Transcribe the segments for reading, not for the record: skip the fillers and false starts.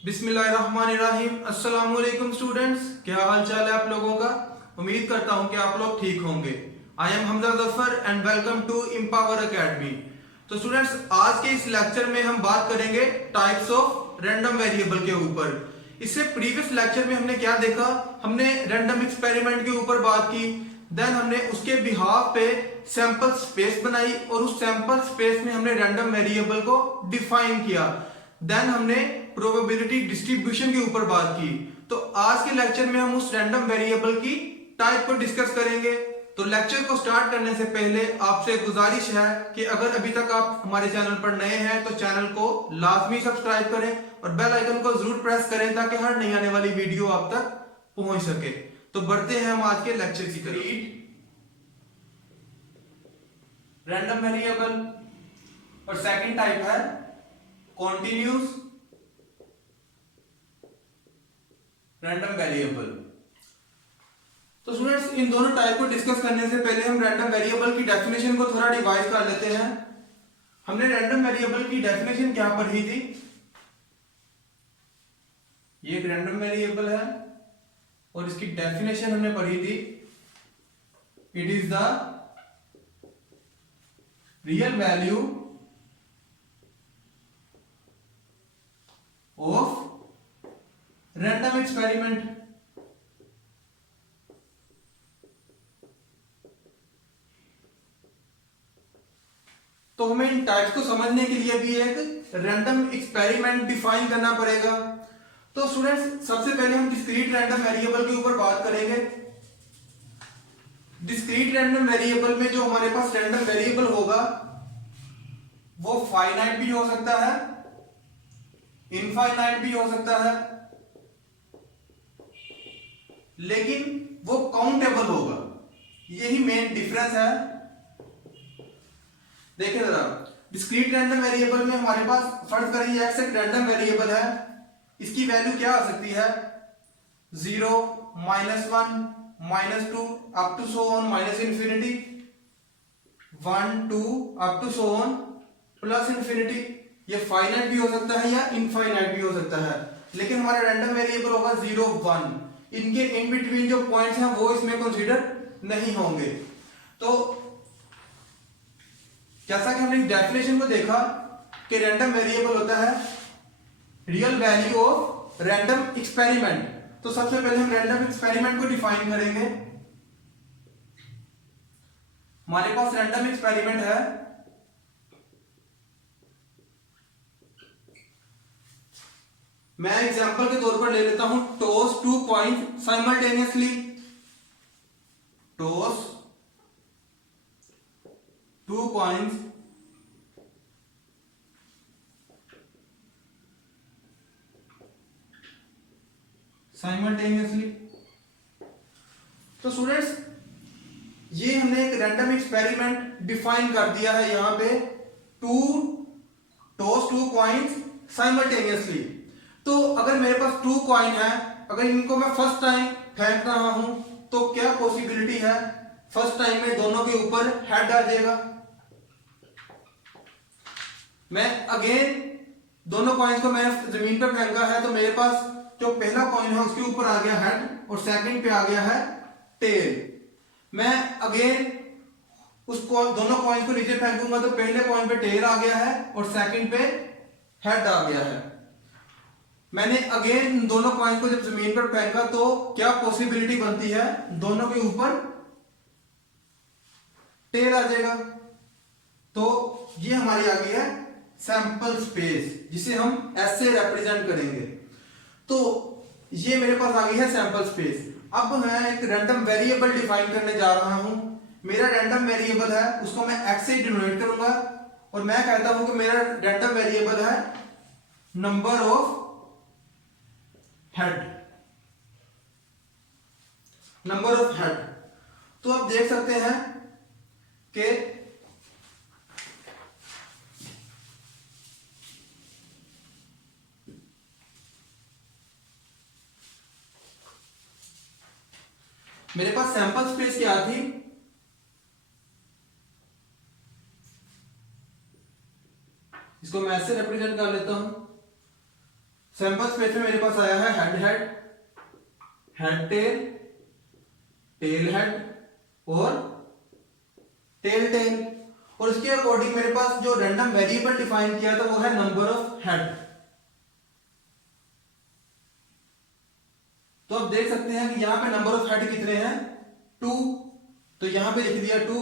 बिस्मिल्लाहिर्रहमानिर्रहीम। अस्सलाम वालेकुम स्टूडेंट्स, क्या हाल चाल है आप लोगों का। उम्मीद करता हूं कि आप लोग ठीक होंगे। I am Hamza Zafar and welcome to Empower Academy. तो स्टूडेंट्स, आज के इस लेक्चर में हम बात करेंगे टाइप्स ऑफ रैंडम वेरिएबल के ऊपर। इससे प्रीवियस लेक्चर में हमने क्या देखा, हमने रैंडम एक्सपेरिमेंट के ऊपर बात की। देन हमने उसके बिहाफ पे सैंपल स्पेस बनाई और उस सैंपल स्पेस में हमने रैंडम वेरिएबल को डिफाइन किया। देन हमने प्रोबेबिलिटी डिस्ट्रीब्यूशन के ऊपर बात की। तो आज के लेक्चर में हम उस रैंडम वेरिएबल की टाइप को डिस्कस करेंगे। तो लेक्चर को स्टार्ट करने से पहले आपसे गुजारिश है कि अगर अभी तक आप हमारे चैनल पर नए हैं तो चैनल को लाजमी सब्सक्राइब करें और बेल आइकन को जरूर प्रेस करें ताकि हर नई आने वाली वीडियो आप तक पहुंच सके। तो बढ़ते हैं हम आज के लेक्चर की तरफ। रैंडम वेरिएबल और सेकंड टाइप है कॉन्टिन्यूस रैंडम वेरिएबल। तो स्टूडेंट्स, इन दोनों टाइप को डिस्कस करने से पहले हम रैंडम वेरिएबल की डेफिनेशन को थोड़ा रिवाइज कर लेते हैं। हमने रैंडम वेरिएबल की डेफिनेशन क्या पढ़ी थी। ये एक रैंडम वेरिएबल है और इसकी डेफिनेशन हमने पढ़ी थी, it is the real value of random experiment. तो हमें इन टाइप्स को समझने के लिए भी एक रैंडम एक्सपेरिमेंट डिफाइन करना पड़ेगा। तो स्टूडेंट्स, सबसे पहले हम डिस्क्रीट रैंडम वेरिएबल के ऊपर बात करेंगे। डिस्क्रीट रैंडम वेरिएबल में जो हमारे पास रैंडम वेरिएबल होगा वो फाइनाइट भी हो सकता है, इनफाइनाइट भी हो सकता है, लेकिन वो काउंटेबल होगा। यही मेन डिफरेंस है। देखिए जरा, डिस्क्रीट रैंडम वेरिएबल में हमारे पास फर्ज करिए एक्स एक रैंडम वेरिएबल है। इसकी वैल्यू क्या आ सकती है, 0, -1, -2 up to so on -infinity, 1, 2 up to so on +infinity. ये फाइनाइट भी हो सकता है या इनफाइनाइट भी हो सकता है, लेकिन हमारा रैंडम वेरिएबल होगा 0, 1। इनके इन बिटवीन जो पॉइंट्स हैं वो इसमें कंसीडर नहीं होंगे। तो जैसा कि हमने डेफिनेशन को देखा कि रैंडम वेरिएबल होता है real value of random experiment. तो सबसे पहले हम रैंडम एक्सपेरिमेंट को डिफाइन करेंगे। हमारे पास रैंडम एक्सपेरिमेंट है, मैं एग्जांपल के तौर पर ले लेता हूं, toss 2 coins simultaneously. Toss 2 coins simultaneously. तो स्टूडेंट्स, ये हमने एक रैंडम एक्सपेरिमेंट डिफाइन कर दिया है यहां पे, टॉस 2 कॉइंस साइमल्टेनियसली। तो अगर मेरे पास 2 कॉइन है, अगर इनको मैं फर्स्ट टाइम फेंक रहा हूं तो क्या पॉसिबिलिटी है, फर्स्ट टाइम में दोनों के ऊपर हेड आ जाएगा। मैं अगेन दोनों कॉइन्स को मैंने जमीन पर फेंका है तो मेरे पास जो पहला कॉइन है उसके ऊपर आ गया हेड और सेकंड पे आ गया है टेल। मैं अगेन उसको दोनों कॉइन्स को नीचे फेंकूंगा तो पहले कॉइन पे टेल आ गया है और सेकंड पे हेड आ गया है। मैंने अगेन दोनों कॉइन्स को जब जमीन पर फेंका तो क्या पॉसिबिलिटी बनती है, दोनों के ऊपर टेल आ जाएगा। तो ये हमारी आ गई है सैंपल स्पेस, जिसे हम ऐसे रिप्रेजेंट करेंगे। तो ये मेरे पास आ गई है सैंपल स्पेस। अब मैं एक रैंडम वेरिएबल डिफाइन करने जा रहा हूं। मेरा रैंडम वेरिएबल है, उसको मैं एक्स से डिनोट करूंगा और मैं कहता हूं कि मेरा रैंडम वेरिएबल है number of head, number of head. तो आप देख सकते हैं कि मेरे पास सैंपल स्पेस क्या थी, इसको मैं ऐसे रिप्रेजेंट कर लेता हूं। सैंपल स्पेस में मेरे पास आया है head head, head tail, tail head और टेल टेल। और इसके अकॉर्डिंग मेरे पास जो रैंडम वेरिएबल डिफाइन किया था वो है नंबर ऑफ हेड। तो आप देख सकते हैं कि यहां पे नंबर ऑफ हेड कितने हैं, 2, तो यहां पे लिख दिया 2।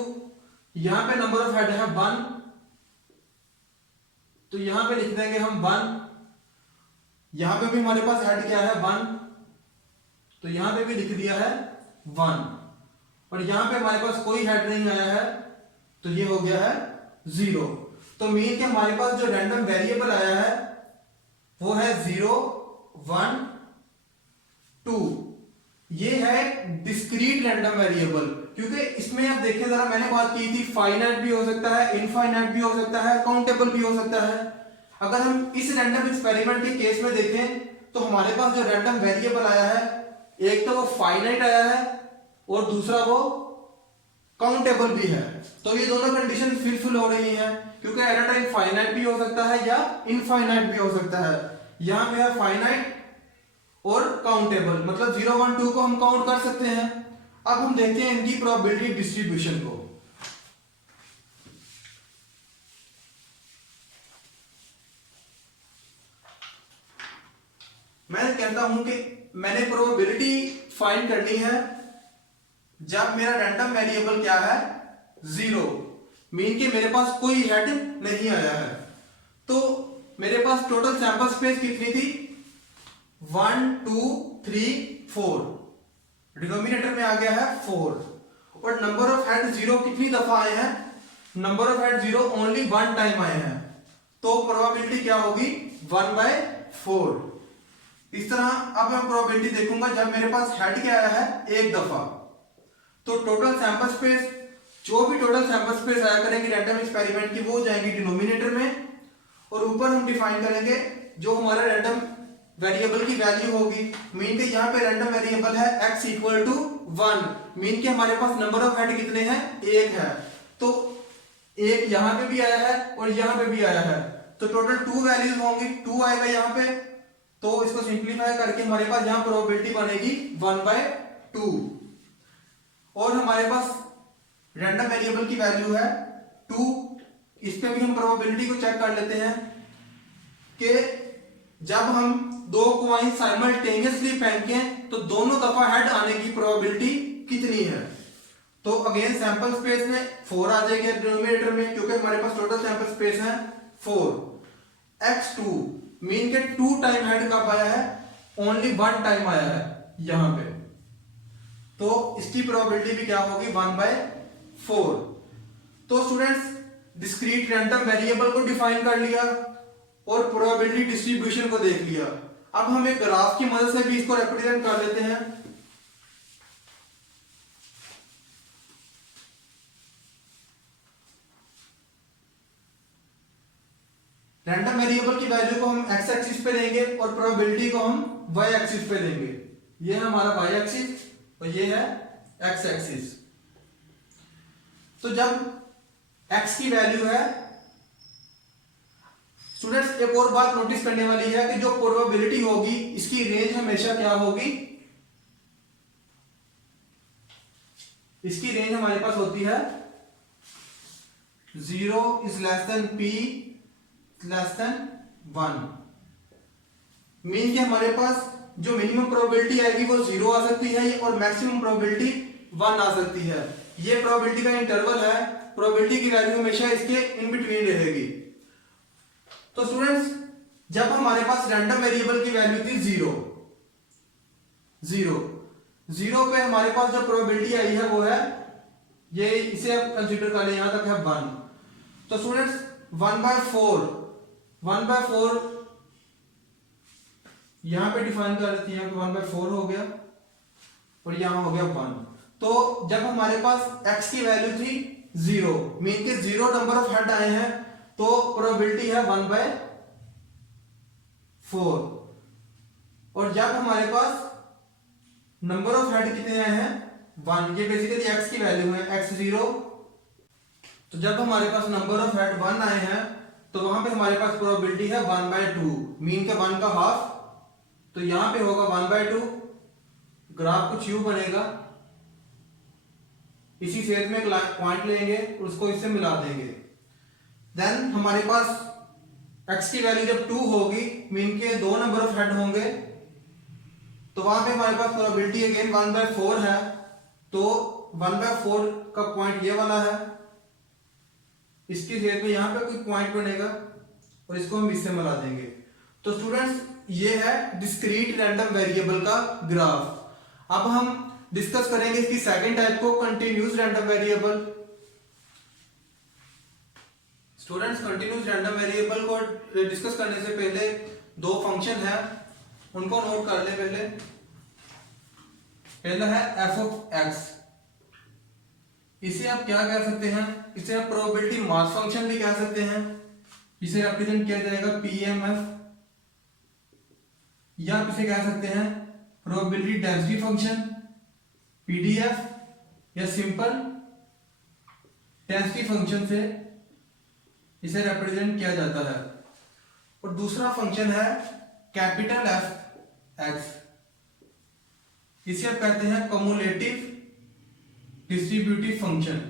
यहां पे नंबर ऑफ हेड है 1, तो यहां पे लिख देंगे हम 1। यहां पे भी हमारे पास हेड क्या है 1, तो यहां पे भी लिख दिया है 1। और यहां पे हमारे पास कोई हेड नहीं आया है, तो ये हो गया है 0। तो मीन के हमारे पास जो रैंडम वेरिएबल आया है वो है 0, 1, 2। ये है डिस्क्रीट रैंडम वेरिएबल, क्योंकि इसमें आप देखें जरा, मैंने बात की थी फाइनाइट भी हो सकता है, इनफाइनाइट भी हो सकता है, काउंटेबल भी हो सकता है। अगर हम इस रैंडम एक्सपेरिमेंट के केस में देखें तो हमारे पास जो रैंडम वेरिएबल आया है, एक तो वो फाइनाइट आया है और दूसरा वो काउंटेबल भी है। तो ये दोनों कंडीशन फुलफिल हो रही हैं, क्योंकि एट अ टाइम फाइनाइट भी हो सकता है या इनफाइनाइट भी हो सकता है। यहां पे है फाइनाइट और काउंटेबल, मतलब 0, 1, 2 को हम काउंट कर सकते हैं। अब हम देखते हैं इनकी प्रोबेबिलिटी डिस्ट्रीब्यूशन को। मैं कहता हूं कि मैंने प्रोबेबिलिटी फाइंड करनी है जब मेरा रैंडम वेरिएबल क्या है 0, मीन कि मेरे पास कोई हेड नहीं आया है। तो मेरे पास टोटल सैंपल स्पेस कितनी थी, 1, 2, 3, 4, डिनोमिनेटर में आ गया है 4। और नंबर ऑफ हेड 0 कितनी दफा आए हैं, number of head 0 only 1 time आए हैं। तो प्रोबेबिलिटी क्या होगी 1/4। इस तरह अब मैं प्रोबेबिलिटी देखूंगा जब मेरे पास हेड क्या आया है एक दफा। तो टोटल सैंपल स्पेस, जो भी टोटल सैंपल स्पेस आया करेंगे रैंडम एक्सपेरिमेंट की, वो जाएंगे डिनोमिनेटर में। और ऊपर हम डिफाइन करेंगे जो हमारा रैंडम वेरिएबल की वैल्यू होगी। मीन के यहाँ पे रैंडम वेरिएबल है x इक्वल टू 1, मीन के हमारे पास नंबर ऑफ हेड कितने हैं, 1 है। तो 1 यहाँ पे भी आया है और यहाँ पे भी आया है, तो टोटल 2 वैल्यूज होंगी, 2 आएगा यहाँ पे। तो इसको सिंप्लीफाई करके हमारे पास यहाँ प्रोबेबिलिटी बनेगी 1/2। और हमारे पास रैंडम वेरिएबल की वैल्यू है 2। इस पे भी हम प्रोबेबिलिटी को चेक कर लेते हैं कि जब हम 2 कॉइन साइमल्टेनियसली फेंकें तो दोनों दफा हेड आने की प्रोबेबिलिटी कितनी है। तो अगेन सैंपल स्पेस में 4 आ जाएगा डिनोमिनेटर में, क्योंकि हमारे पास टोटल सैंपल स्पेस है 4। x2 मीन के 2 टाइम हेड कब आया है, ओनली 1 टाइम आया है यहां पे। तो इसकी प्रोबेबिलिटी भी क्या होगी 1/4। तो स्टूडेंट्स डिस्क्रीट रैंडम वेरिएबल को डिफाइन कर लिया और प्रोबेबिलिटी डिस्ट्रीब्यूशन को देख लिया। अब हम एक ग्राफ की मदद से भी इसको रिप्रेजेंट कर लेते हैं। रैंडम वेरिएबल की वैल्यू को हम x एक्सिस पे लेंगे और प्रोबेबिलिटी को हम y एक्सिस पे लेंगे। ये है हमारा y एक्सिस और ये है x एक्सिस। तो जब x की वैल्यू है, स्टूडेंट्स एक और बात नोटिस करने वाली है कि जो प्रोबेबिलिटी होगी इसकी रेंज हमेशा क्या होगी, इसकी रेंज हमारे पास होती है 0 is less then p less than 1। Mean के हमारे पास जो मिनिमम प्रोबेबिलिटी आएगी वो 0 आ सकती है और मैक्सिमम प्रोबेबिलिटी 1 आ सकती है। ये प्रोबेबिलिटी का इंटरवल है, प्रोबेबिलिटी की वैल्यू हमेशा इसके इन बिटवीन रहेगी। तो स्टूडेंट्स जब हमारे पास रैंडम वेरिएबल की वैल्यू थी 0 पे हमारे पास जो प्रोबेबिलिटी आई है वो है ये, इसे आप कंसीडर कर ले, यहां तक है 1। तो स्टूडेंट्स 1/4 यहां पे डिफाइन कर देते हैं कि 1/4 हो गया और यहां हो गया 1। तो जब हमारे पास x की वैल्यू थी 0, मीन के 0 नंबर ऑफ हेड आए हैं, तो प्रोबेबिलिटी है 1/4। और जब हमारे पास नंबर ऑफ हेड कितने आए हैं 1, ये बेसिकली x की वैल्यू है x0। तो जब हमारे पास नंबर ऑफ हेड 1 आए हैं तो वहां पे हमारे पास प्रोबेबिलिटी है 1/2, मीन का 1 का हाफ तो यहां पे होगा 1/2, ग्राफ कुछ यूं बनेगा, इसी छेद में एक पॉइंट लेंगे और उसको इससे मिला देंगे। देन हमारे पास x की वैल्यू जब 2 होगी, मीन के 2 नंबर ऑफ हेड होंगे, तो वहां पे हमारे पास प्रोबेबिलिटी अगेन 1/4 है, तो 1/4 का पॉइंट ये वाला है, इसकी छेद में यहां पे कोई पॉइंट बनेगा और इसको हम इससे मिला देंगे। तो स्टूडेंट्स ये है डिस्क्रीट रैंडम वेरिएबल का ग्राफ। अब हम डिस्कस करेंगे इसकी सेकंड टाइप को, continuous random variable. Students continuous random variable को डिस्कस करने से पहले दो फंक्शन है, उनको नोट कर ले। पहला है f ऑफ x, इसे आप क्या कह सकते हैं, इसे आप प्रोबेबिलिटी मास फंक्शन भी कह सकते हैं, इसे रिप्रेजेंट किया जाएगा PMF, या आप इसे कह सकते हैं प्रोबेबिलिटी डेंसिटी फंक्शन PDF, या सिंपल डेंसिटी फंक्शन से इसे रिप्रेजेंट किया जाता है। और दूसरा फंक्शन है कैपिटल F(x), इसे आप कहते हैं कम्युलेटिव डिस्ट्रीब्यूटिव फंक्शन,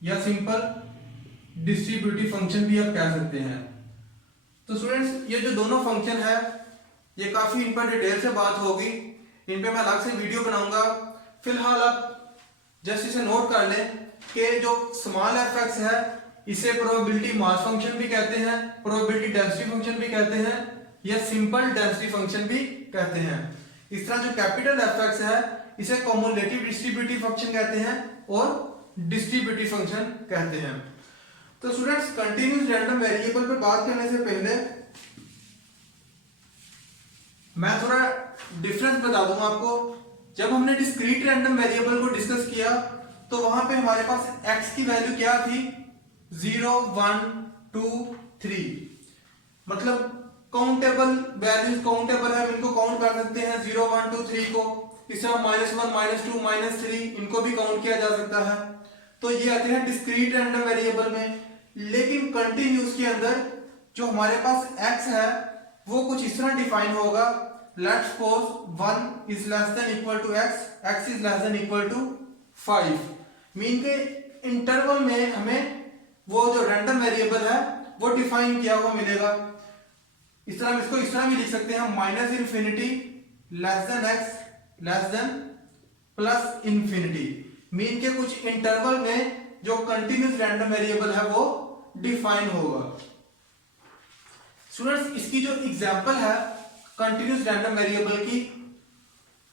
या सिंपल डिस्ट्रीब्यूटिव फंक्शन भी आप कह सकते हैं। तो स्टूडेंट्स ये जो दोनों फंक्शन है, ये काफी इन पर डिटेल से बात होगी, इन पे मैं अलग से वीडियो बनाऊंगा। फिलहाल आप जस्ट इसे नोट कर लें कि जो स्मॉल f(x) है, इसे प्रोबेबिलिटी मास फंक्शन भी कहते हैं, प्रोबेबिलिटी डेंसिटी फंक्शन भी कहते हैं, या सिंपल डेंसिटी फंक्शन भी कहते हैं। इस तरह जो कैपिटल f(x) है, इसे कम्युलेटिव डिस्ट्रीब्यूटिव फंक्शन कहते हैं और डिस्ट्रीब्यूटिव फंक्शन कहते हैं। तो स्टूडेंट्स कंटिन्यूस रैंडम वेरिएबल पर बात करने से पहले मैं थोड़ा डिफरेंस बता दूंगा आपको। जब हमने डिस्क्रीट रैंडम वेरिएबल को डिस्कस किया, तो वहां पे हमारे पास x की वैल्यू क्या थी, 0 1 2 3, मतलब काउंटेबल वैल्यूज, काउंटेबल है, इनको काउंट कर सकते हैं 0 1 2 3 को। इस तरह -1 -2 -3 इनको भी काउंट किया जा सकता है। तो ये आते हैं डिस्क्रीट रैंडम वेरिएबल में। लेकिन कंटिन्यूस के अंदर जो हमारे पास x है, वो कुछ इस तरह डिफाइन होगा, let's suppose 1 is less than equal to x is less than equal to 5, mean के इंटरवल में हमें वो जो रैंडम वेरिएबल है वो डिफाइन किया हुआ मिलेगा। इस तरह हम इसको इस तरह भी लिख सकते हैं, -∞ less than x less than +∞, mean के कुछ इंटरवल में जो कंटिन्यूस रैंडम वेरिएबल है वो डिफाइन होगा। स्टूडेंट्स इसकी जो एग्जांपल है कंटिन्यूस रैंडम वेरिएबल की,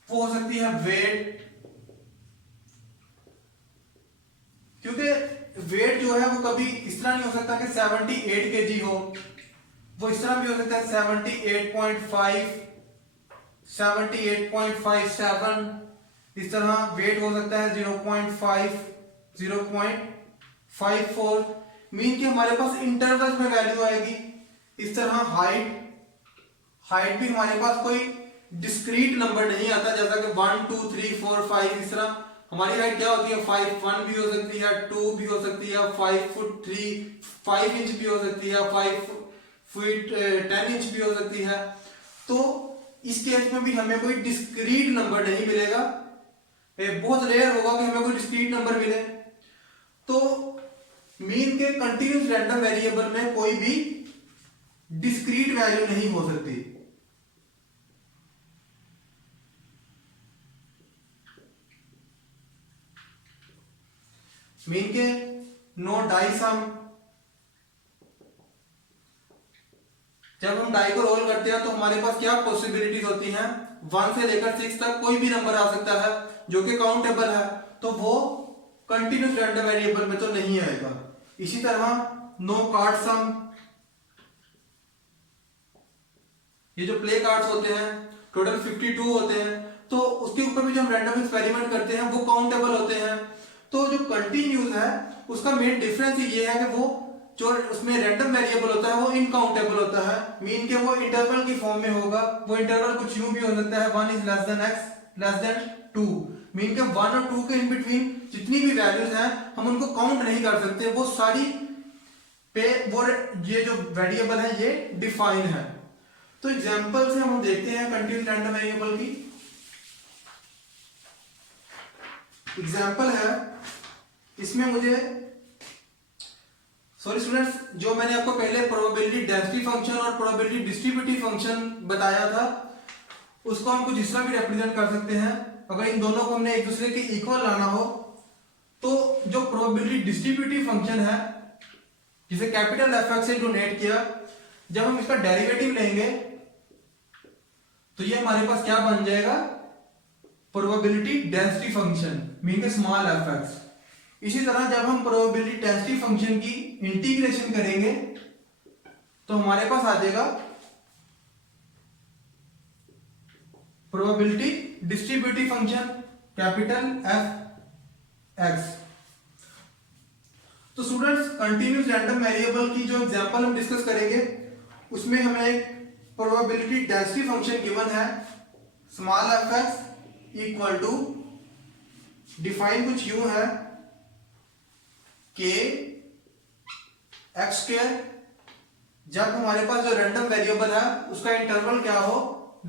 वो हो सकती है वेट, क्योंकि वेट जो है वो कभी इस तरह नहीं हो सकता कि 78 kg हो, वो इस तरह भी हो सकता है 78.5 78.57, इस तरह वेट हो सकता है 0.5 0.54, मीन कि हमारे पास इंटरवल्स में वैल्यू आएगी। इस तरह हाइट भी हमारे पास कोई डिस्क्रीट नंबर नहीं आता, जैसा कि 1 2 3 4 5, इस तरह हमारी हाइट क्या होती है 5'1" भी हो सकती है, 2 भी हो सकती है, 5 इंच भी हो सकती है, 5 फीट 10 इंच भी हो सकती है। तो इस केस में भी हमें कोई डिस्क्रीट नंबर नहीं मिलेगा, बहुत रेयर होगा कि हमें कोई डिस्क्रीट नंबर मिले। तो मीन के कंटिन्यूस रैंडम वेरिएबल में कोई भी डिस्क्रीट वैल्यू नहीं हो सकती। मीन के नो डाई सम, जब हम डाई को रोल करते हैं तो हमारे पास क्या पॉसिबिलिटीज होती हैं, 1 से लेकर 6 तक कोई भी नंबर आ सकता है जो कि काउंटेबल है, तो वो कंटिन्यूस रैंडम वेरिएबल में तो नहीं आएगा। इसी तरह नो कार्ड सम, ये जो प्ले कार्ड्स होते हैं टोटल 52 होते हैं, तो उसके ऊपर भी जो हम रैंडम एक्सपेरिमेंट करते हैं वो काउंटेबल होते हैं। तो जो कंटिन्यूस है उसका मेन डिफरेंस ये है कि वो जो उसमें रैंडम वेरिएबल होता है वो इनकाउंटेबल होता है, मीन के वो इंटरवल की फॉर्म में होगा। वो इंटरवल कुछ यूं भी हो सकता है 1 is less then x less than 2, mean के 1 और 2 के इन बिटवीन जितनी भी वैल्यूज हैं हम उनको काउंट नहीं कर सकते, वो सारी पे वो ये जो वेरिएबल है ये डिफाइन है। तो एग्जांपल से हम देखते हैं कंटीन्यूअस रैंडम वेरिएबल की। एग्जांपल है, इसमें मुझे सॉरी स्टूडेंट्स, जो मैंने आपको पहले प्रोबेबिलिटी डेंसिटी फंक्शन और प्रोबेबिलिटी डिस्ट्रीब्यूटिव फंक्शन बताया था, उसको हम कुछ इस तरह भी रिप्रेजेंट कर सकते हैं। अगर इन दोनों को हमने एक दूसरे के इक्वल लाना हो, तो जो प्रोबेबिलिटी डिस्ट्रीब्यूटिव फंक्शन है, जिसे कैपिटल एफ से डोनेट किया, जब हम इसका डेरिवेटिव लेंगे तो ये हमारे पास क्या बन जाएगा, probability density function mean small F X. इसी तरह जब हम प्रोबेबिलिटी डेंसिटी फंक्शन की इंटीग्रेशन करेंगे तो हमारे पास आ जाएगा probability distributive function capital F X. तो स्टूडेंट्स, कंटीन्यूअस रैंडम वेरिएबल की जो एग्जांपल हम डिस्कस करेंगे, उसमें हमें एक प्रोबेबिलिटी डेंसिटी फंक्शन गिवन है, small F X equal to, define कुछ यूं है, के एक्स स्क्वायर। जब हमारे पास जो रैंडम वेरिएबल है उसका इंटरवल क्या हो,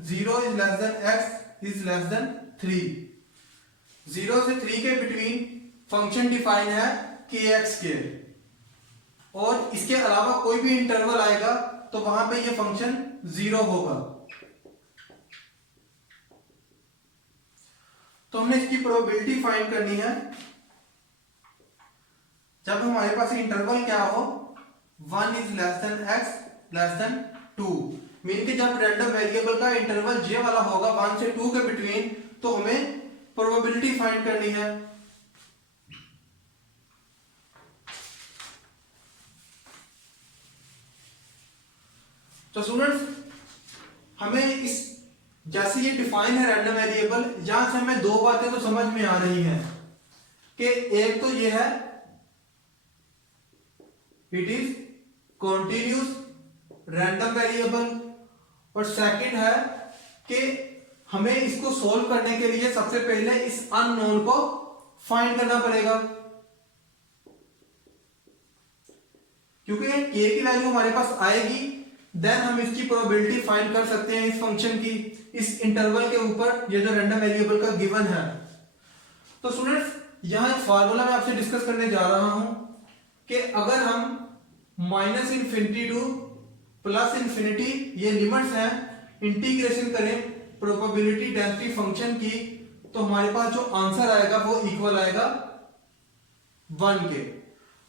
0 is less then x is less then 3। 0 से 3 के बिटवीन फंक्शन डिफाइन है के एक्स स्क्वायर, और इसके अलावा कोई भी इंटरवल आएगा तो वहां पे ये फंक्शन 0 होगा। तो हमने इसकी प्रोबेबिलिटी फाइंड करनी है। जब हमारे पास इंटरवल क्या हो, 1 is less then x less than 2, mean कि जब रैंडम वेरिएबल का इंटरवल j वाला होगा 1 से 2 के बिटवीन, तो हमें प्रोबेबिलिटी फाइंड करनी है। तो स्टूडेंट्स, हमें इस, जैसे ये डिफाइन है रैंडम वेरिएबल, यहां से हमें दो बातें तो समझ में आ रही हैं कि एक तो ये है, it is continuous random variable, और सेकंड है कि हमें इसको सोल्व करने के लिए सबसे पहले इस अननोन को फाइंड करना पड़ेगा, क्योंकि k की वैल्यू हमारे पास आएगी, देन हम इसकी प्रोबेबिलिटी फाइंड कर सकते हैं इस फंक्शन की, इस इंटरवल के ऊपर ये जो रैंडम वेरिएबल का गिवन है। तो स्टूडेंट्स, यहां एक फार्मूला मैं आपसे डिस्कस करने जा रहा हूं कि अगर हम -∞ टू +∞, ये लिमिट्स हैं, इंटीग्रेशन करें प्रोबेबिलिटी डेंसिटी फंक्शन की, तो हमारे पास जो आंसर आएगा वो इक्वल आएगा 1 के।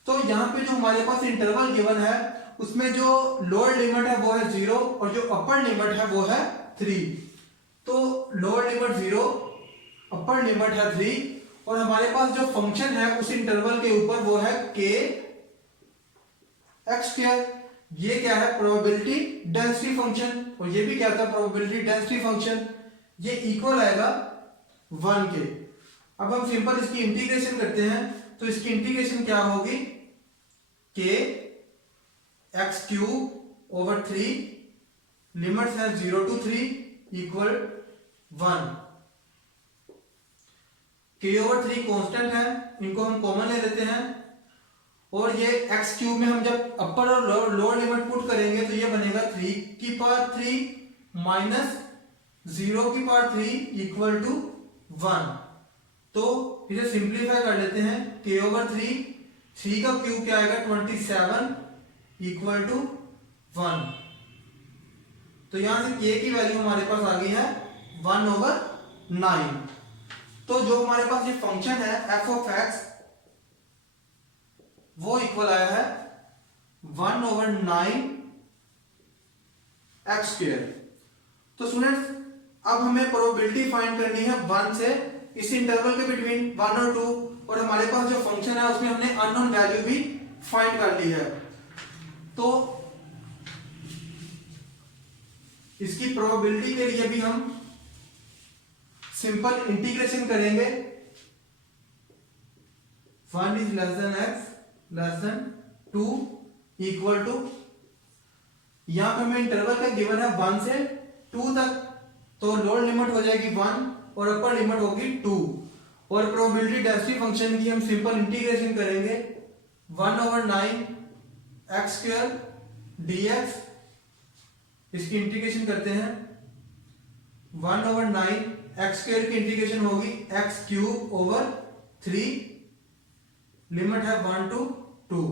तो यहां पे जो हमारे पास इंटरवल गिवन है, उसमें जो लोअर लिमिट है वो है 0 और जो अपर लिमिट है वो है 3। तो लोअर लिमिट 0, अपर लिमिट है 3, और हमारे पास जो फंक्शन है उस इंटरवल के ऊपर वो है के एक्स स्क्वायर। ये क्या है, प्रोबेबिलिटी डेंसिटी फंक्शन, और ये भी क्या था, प्रोबेबिलिटी डेंसिटी फंक्शन। ये इक्वल आएगा 1 के। अब हम सिंपल इसकी इंटीग्रेशन करते हैं, तो इसकी इंटीग्रेशन क्या होगी, के एक्स क्यूब ओवर 3, लिमिट्स है 0 to 3 इक्वल 1। के ओवर 3 कांस्टेंट है, इनको हम कॉमन ले लेते हैं, और ये एक्स क्यूब में हम जब अपर और लोअर लिमिट पुट करेंगे तो ये बनेगा 3 की पावर 3 माइनस 0 की पावर 3 इक्वल टू 1। तो इसे सिंप्लीफाई कर लेते हैं, के ओवर 3 का क्यूब क्या आएगा 27 इक्वल टू 1। तो यहां से के की वैल्यू हमारे पास आ गई है 1/9। तो जो हमारे पास ये फंक्शन है एफ ऑफ एक्स, वो इक्वल आया है 1/9 एक्स स्क्वायर। तो स्टूडेंट्स, अब हमें प्रोबेबिलिटी फाइंड करनी है 1 से, इस इंटरवल के बिटवीन 1 और 2, और हमारे पास जो फंक्शन है उसमें हमने अननोन वैल्यू भी फाइंड कर ली है। तो इसकी प्रोबेबिलिटी के लिए भी हम सिंपल इंटीग्रेशन करेंगे, 1 is less than X less than 2 equal to, यहां पे हमें इंटरवल का गिवन है 1 से 2 तक, तो लोअर लिमिट हो जाएगी 1 और अपर लिमिट होगी 2, और प्रोबेबिलिटी डेंसिटी फंक्शन की हम सिंपल इंटीग्रेशन करेंगे 1/9 एक्स स्क्वायर dx इसकी इंटीग्रेशन करते हैं 1/9 एक्स स्क्वायर की इंटीग्रेशन होगी एक्स क्यूब ओवर 3, लिमिट है 1 to 2।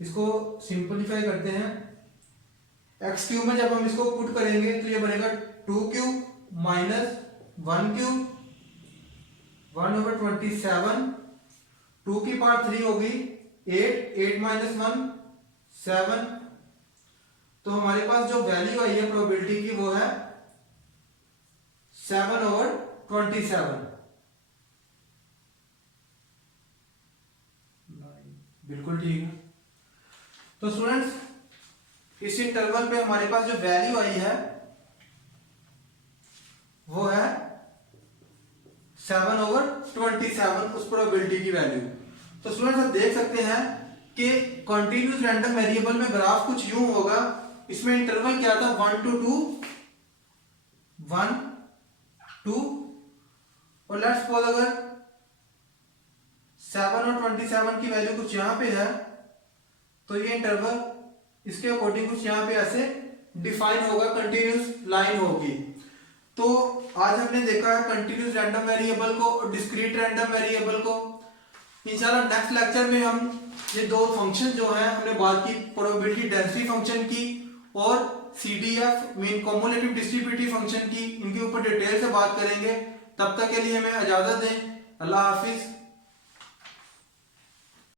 इसको सिंपलीफाई करते हैं, एक्स क्यूब में जब हम इसको पुट करेंगे तो ये बनेगा 2 क्यूब माइनस 1 क्यूब 1/27, 2 की पावर 3 होगी 8, 8 माइनस 1 7। तो हमारे पास जो वैल्यू आई है प्रोबेबिलिटी की वो है 7/27। बिल्कुल ठीक है। तो स्टूडेंट्स इस इंटरवल पे हमारे पास जो वैल्यू आई है वो है 7/27, उस प्रोबेबिलिटी की वैल्यू। तो स्टूडेंट्स आप देख सकते हैं कि कंटीन्यूअस रैंडम वेरिएबल में ग्राफ कुछ यूं होगा, इसमें इंटरवल क्या था 1 to 2 1 2, और लेट्स सपोज अगर 7 और 27 की वैल्यू कुछ यहां पे है तो ये इंटरवल इसके अकॉर्डिंग कुछ यहां पे ऐसे डिफाइन होगा, कंटिन्यूअस लाइन होगी। तो आज हमने देखा है कंटिन्यूअस रैंडम वेरिएबल को और डिस्क्रीट रैंडम वेरिएबल को। इंशाल्लाह नेक्स्ट लेक्चर में हम ये दो फंक्शन जो हैं हमने बात की, प्रोबेबिलिटी डेंसिटी फंक्शन की और CDF mean cumulative distributive function की, इनके ऊपर डिटेल से बात करेंगे। तब तक के लिए हमें इजाजत दें। अल्लाह हाफिज।